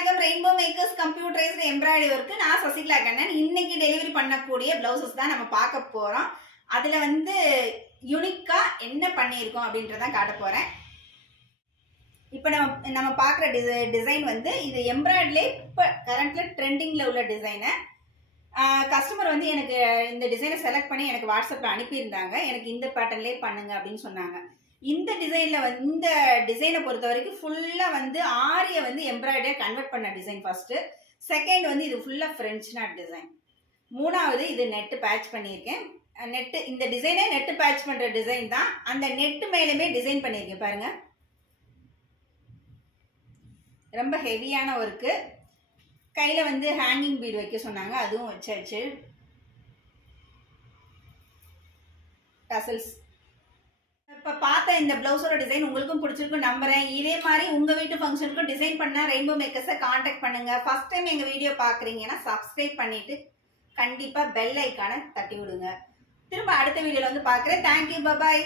வணக்கம். Rainbow makers computerised embroidery work. நான் சசிகலா கண்ணன். இன்னைக்கு டெலிவரி பண்ணக்கூடிய பிளவுசஸ் தான் நம்ம பார்க்க போறோம். அதுல வந்து யூனிக்கா என்ன பண்ணியிருக்கோம் அப்படின்றதான் காட்ட போறேன். இப்போ நம்ம பார்க்குற டிசைன் வந்து இது எம்ப்ராய்டரிலே இப்போ கரண்ட்ல ட்ரெண்டிங்ல உள்ள டிசைனு. கஸ்டமர் வந்து எனக்கு இந்த டிசைனை செலக்ட் பண்ணி எனக்கு வாட்ஸ்அப்பில் அனுப்பியிருந்தாங்க. எனக்கு இந்த பேட்டர்ன்லேயே பண்ணுங்க அப்படின்னு சொன்னாங்க. இந்த டிசைனை பொறுத்த வரைக்கும் ஃபுல்லாக வந்து ஆரியை வந்து எம்ப்ராய்டரியை கன்வெர்ட் பண்ண டிசைன் ஃபர்ஸ்ட். செகண்ட் வந்து இது ஃபுல்லாக ஃப்ரெஞ்ச் நாட் டிசைன். மூணாவது இது நெட்டு பேட்ச் பண்ணியிருக்கேன். இந்த டிசைனே நெட்டு பேட்ச் பண்ணுற டிசைன் தான். அந்த நெட்டு மேலுமே டிசைன் பண்ணியிருக்கேன் பாருங்க. ரொம்ப ஹெவியான ஒர்க்கு. கையில் வந்து ஹேங்கிங் பீட் வைக்க சொன்னாங்க, அதுவும் வச்சாச்சு. டசல்ஸ். இப்போ பார்த்த இந்த பிளவுஸோட டிசைன் உங்களுக்கும் பிடிச்சிருக்கும் நம்புறேன். இதே மாதிரி உங்கள் வீட்டு ஃபங்க்ஷனுக்கும் டிசைன் பண்ணால் ரெயின்போ மேக்கர்ஸை காண்டாக்ட் பண்ணுங்கள். ஃபர்ஸ்ட் டைம் எங்கள் வீடியோ பார்க்குறீங்கன்னா சப்ஸ்கிரைப் பண்ணிவிட்டு கண்டிப்பாக பெல் ஐக்கானை தட்டி விடுங்க. திரும்ப அடுத்த வீடியோவில் வந்து பார்க்குறேன். Thank you, bye bye.